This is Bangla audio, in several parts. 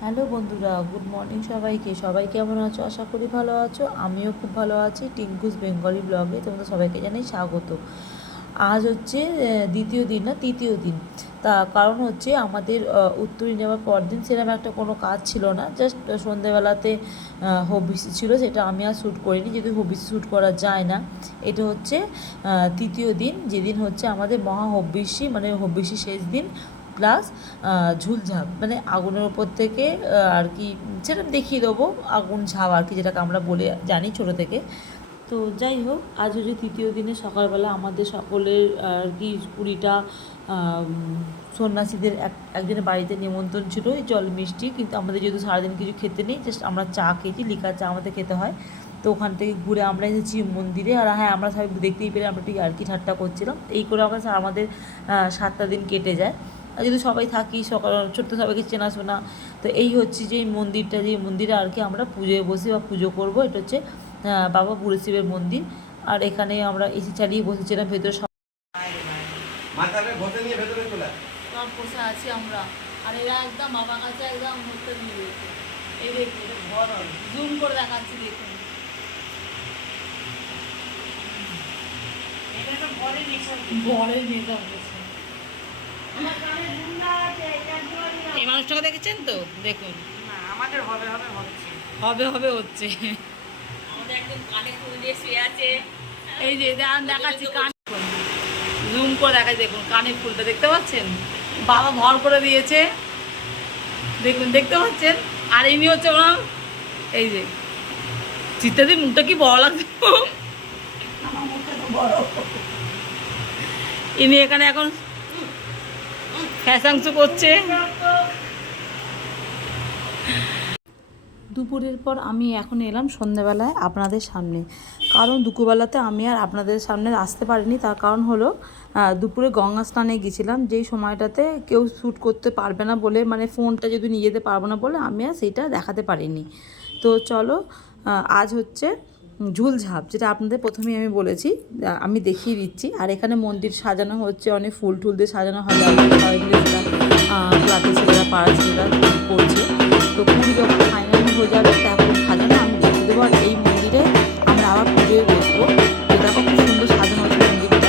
হ্যালো বন্ধুরা, গুড মর্নিং সবাইকে। সবাই কেমন আছো? আশা করি ভালো আছো। আমিও খুব ভালো আছি। টিঙ্কুস বেঙ্গলি ব্লগে তোমাদের সবাইকে জানাই স্বাগত। আজ হচ্ছে দ্বিতীয় দিন না, তৃতীয় দিন। তা কারণ হচ্ছে আমাদের উত্তরী পর দিন সেরকম একটা কোনো কাজ ছিল না। জাস্ট সন্ধেবেলাতে হবিসি ছিল, সেটা আমি আর শ্যুট করিনি, যেহেতু হবিসি শ্যুট করা যায় না। এটা হচ্ছে তৃতীয় দিন, যেদিন হচ্ছে আমাদের মহা হব্বিসি মানে হব্বিসি শেষ দিন। প্লাস ঝুলঝাপ মানে আগুনের ওপর থেকে আর কি, সেটা দেখিয়ে দেবো, আগুন ঝাপ আর কি, যেটাকে আমরা বলে জানি ছোটো থেকে। তো যাই হোক, আজ হচ্ছে তৃতীয় দিনে সকালবেলা আমাদের সকলের, আর কি, কুড়িটা সন্ন্যাসীদের এক, একজনের বাড়িতে নিমন্ত্রণ ছিল জল মিষ্টি, কিন্তু আমাদের যেহেতু সারাদিন কিছু খেতে নেই জাস্ট আমরা চা খেয়েছি, লিকার চা আমাদের খেতে হয়। তো ওখান থেকে ঘুরে আমরা এসেছি মন্দিরে, আর হ্যাঁ আমরা সবাই দেখতেই পেলে আমরা ঠিক আর কি ঠাট্টা করছিলাম। এই করে আমরা আমাদের সাতটা দিন কেটে যায়। আর যদি সবাই থাকি সকাল ছোট্ট সবাইকে চেনাশোনা তো এই হচ্ছে যে এই মন্দিরটা যে মন্দিরে আর কি আমরা পুজোয় বসি বা পুজো করব এটা হচ্ছে বাবা বুড়ো শিবের মন্দির। আর এখানে আমরা এসি চালিয়ে বসেছিলাম ভেতরে সব বসে আছি আমরা। আর এরা একদম বাবা কাছে একদম মুখটা নিয়ে রয়েছে এই দেখুন জুম করে দেখাচ্ছি দেখুন। হচ্ছে। এই মানুষটাকে দেখেছেন তো? দেখুন। না আমাদের হবে হবে হচ্ছে। হবে হবে হচ্ছে। আমাদের একদম কানে ফুল দিয়ে শুয়ে আছে। এই যে দেখাচ্ছি কান জুম করে দেখাচ্ছি দেখুন কানের ফুলটা দেখতে পাচ্ছেন? বাবা ভর করে দিয়েছে। দেখুন দেখতে পাচ্ছেন? আর ইনি হচ্ছে ওনার এই যে চিত্তাদি মুখটা কি বড় লাগছে? ইনি এখানে এখন ফ্যাশাংস করছে। দুপুরের পর আমি এখন এলাম সন্ধেবেলায় আপনাদের সামনে। কারণ দুপুরবেলাতে আমি আর আপনাদের সামনে আসতে পারিনি, তার কারণ হলো দুপুরে গঙ্গা স্নানে গেছিলাম। যেই সময়টাতে কেউ শ্যুট করতে পারবে না বলে মানে ফোনটা যদি নিয়ে যেতে পারব না বলে, আমি আর সেইটা দেখাতে পারিনি। তো চলো আজ হচ্ছে ঝুলঝাপ যেটা আপনাদের প্রথমেই আমি বলেছি আমি দেখিয়ে দিচ্ছি। আর এখানে মন্দির সাজানো হচ্ছে, অনেক ফুল টুল দিয়ে সাজানো সেটা ক্লাবের ছেলেরা পাড়ার ছেলেরা করছে। তো পুরী যখন ফাইনাল হয়ে যাবে, তখন সাজানো আমি দেখে দেবো। আর এই মন্দিরে আমরা আবার পুজোয় বসবো। এটা খুব সুন্দর সাজানো হচ্ছে মন্দিরটা।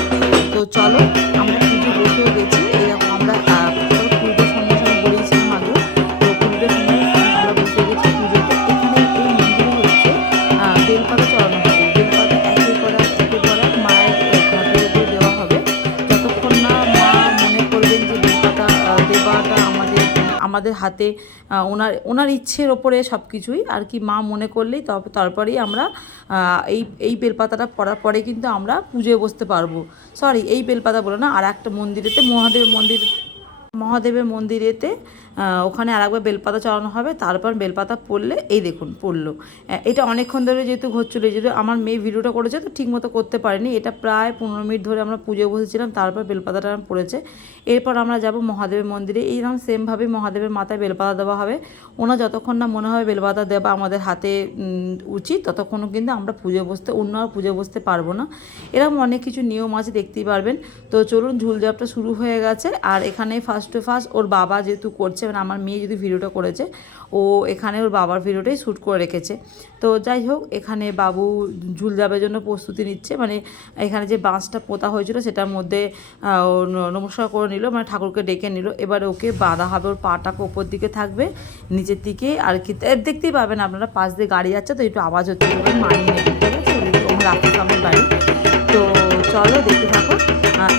তো চলো, আমরা পুজো বসেও গেছি এরকম আমরা আমাদের হাতে ওনার ওনার ইচ্ছের ওপরে সব কিছুই আর কি মা মনে করলেই তারপরেই আমরা এই এই বেলপাতাটা পড়ার পরে কিন্তু আমরা পুজোয় বসতে পারব। সরি এই বেলপাতা বলে না আর একটা মন্দিরেতে, মহাদেবের মন্দির, মহাদেবের মন্দিরেতে ওখানে আরেকবার বেলপাতা চড়ানো হবে, তারপর বেলপাতা পড়লে এই দেখুন পড়ল। এটা অনেকক্ষণ ধরে যেহেতু হচ্ছিল যেহেতু আমার মেয়ে ভিডিওটা করেছে, তো ঠিক মতো করতে পারিনি। এটা প্রায় পনেরো মিনিট ধরে আমরা পুজো বসেছিলাম, তারপর বেলপাতাটা পড়েছে। এরপর আমরা যাব মহাদেবের মন্দিরে। এইরকম সেমভাবে মহাদেবের মাথায় বেলপাতা দেওয়া হবে। ওনার যতক্ষণ না মনে হয় বেলপাতা দেওয়া আমাদের হাতে উচিত, ততক্ষণও কিন্তু আমরা পুজো বসতে, অন্য আর পুজো বসতে পারব না। এরকম অনেক কিছু নিয়ম আছে, দেখতেই পারবেন। তো চলুন ঝুলঝাপটা শুরু হয়ে গেছে। আর এখানে ফার্স্ট টু ফার্স্ট ওর বাবা যেহেতু করছে মানে আমার মেয়ে যদি ভিডিওটা করেছে, ও এখানে ওর বাবার ভিডিওটাই শ্যুট করে রেখেছে। তো যাই হোক, এখানে বাবু ঝুলঝাপের জন্য প্রস্তুতি নিচ্ছে। মানে এখানে যে বাঁশটা পোতা হয়েছিল সেটার মধ্যে নমস্কার করে নিল মানে ঠাকুরকে ডেকে নিল। এবার ওকে বাঁধা হবে ওর পাটাকে ওপর দিকে থাকবে, নিচের দিকে আর কি। দেখতেই পাবেন আপনারা, পাশ দিয়ে গাড়ি যাচ্ছে, তো একটু আওয়াজ হচ্ছে। মানিয়ে আছে ওর রাস্তার বাড়ি। তো চলো দেখতে থাকো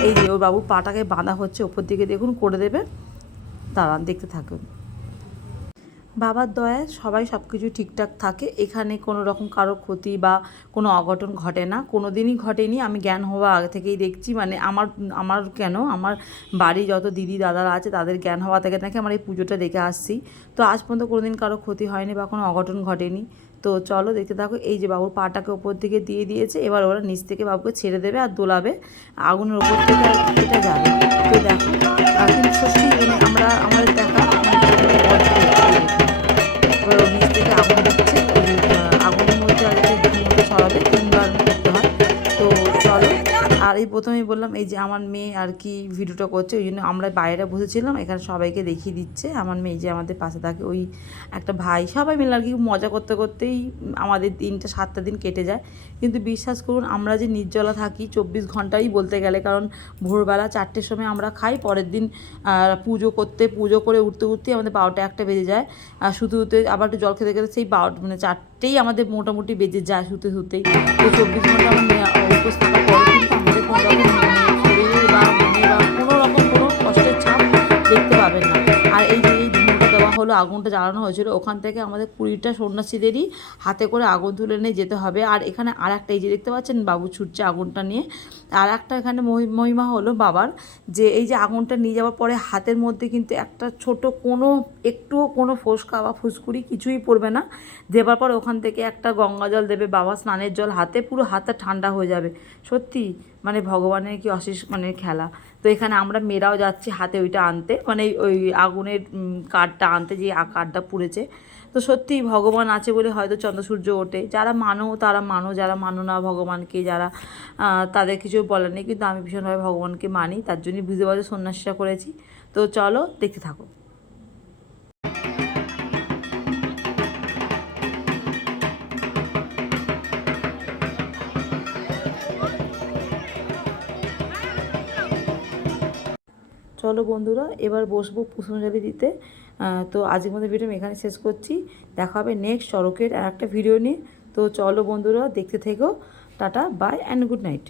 এই যে ওর বাবু পাটাকে বাঁধা হচ্ছে ওপর দিকে, দেখুন, করে দেবে। দাঁড়ান দেখতে থাকুন। বাবার দয়ায় সবাই সব কিছু ঠিকঠাক থাকে। এখানে কোনো রকম কারও ক্ষতি বা কোনো অঘটন ঘটে না। কোনো দিনই ঘটেনি। আমি জ্ঞান হওয়া আগে থেকেই দেখছি। মানে আমার আমার কেন? আমার বাড়ি যত দিদি দাদারা আছে, তাদের জ্ঞান হওয়া থেকে নাকি আমার এই পুজোটা দেখে আসছি। তো আজ পর্যন্ত কোনো দিন কারও ক্ষতি হয়নি বা কোনো অঘটন ঘটেনি। তো চলো দেখতে থাকো, এই যে বাবুর পাটাকে ওপর দিকে দিয়ে দিয়েছে, এবার ওরা নিচ থেকে বাবুকে ছেড়ে দেবে আর দোলাবে, আগুনের ওপর থেকে এটা যাবে। তো দেখো মানে আমরা, আমাদের দেখা আর এই প্রথমেই বললাম, এই যে আমার মেয়ে আর কি ভিডিওটা করছে, ওই জন্য আমরা বাইরে বসেছিলাম, এখানে সবাইকে দেখিয়ে দিচ্ছে। আমার মেয়ে যে আমাদের পাশে থাকে, ওই একটা ভাই, সবাই মিলে আর কি মজা করতে করতেই আমাদের দিনটা সাতটা দিন কেটে যায়। কিন্তু বিশ্বাস করুন, আমরা যে নির্জলা থাকি, চব্বিশ ঘন্টাই বলতে গেলে, কারণ ভোরবেলা চারটের সময় আমরা খাই, পরের দিন পুজো করতে, পুজো করে উঠতে উঠতে আমাদের বারোটা একটা বেজে যায়। আর শুতে শুতে আবার একটু জল খেতে খেতে সেই বারোটা মানে চারটেই আমাদের মোটামুটি বেজে যায় শুতে শুতেই তো চব্বিশ ঘণ্টা আমার উপস্থিত মানে শরীরে বা মনে বা হলো আগুনটা জ্বালানো হয়েছিল। ওখান থেকে আমাদের কুড়িটা সন্ন্যাসীদেরই হাতে করে আগুন তুলে নিয়ে যেতে হবে। আর এখানে আর একটা এই যে দেখতে পাচ্ছেন, বাবু ছুটছে আগুনটা নিয়ে। আর একটা এখানে মহি- মহিমা হলো বাবার, যে এই যে আগুনটা নিয়ে যাওয়ার পরে হাতের মধ্যে কিন্তু একটা ছোট কোনো, একটুও কোনো ফোসকা বা ফুসকুড়ি কিছুই পড়বে না। দেবার পর ওখান থেকে একটা গঙ্গা জল দেবে, বাবা স্নানের জল, হাতে পুরো হাতটা ঠান্ডা হয়ে যাবে। সত্যি মানে ভগবানের কি অশেষ মানে খেলা। তো এখানে আমরা মেয়েরাও যাচ্ছি হাতে ওইটা আনতে। মানে ওই আগুনের কাঠটা আনতে যে কাঠটা পুড়েছে। তো সত্যি ভগবান আছে বলে হয়তো চন্দ্র সূর্য ওঠে। যারা মানো, তারা মানো। যারা মানো না ভগবানকে, যারা তাদের কিছু বলার নেই। কিন্তু আমি ভীষণভাবে ভগবানকে মানি। তার জন্যই বুঝতে পারছি সন্ন্যাসীটা করেছি। তো চলো দেখতে থাকো। চলো বন্ধুরা, এবার বসবো পুষ্পাঞ্জলি দিতে। তো আজকের মধ্যে ভিডিও আমি এখানে শেষ করছি। দেখা হবে নেক্সট সড়কের আর একটা ভিডিও নিয়ে। তো চলো বন্ধুরা, দেখতে থেকো। Tata bye and good night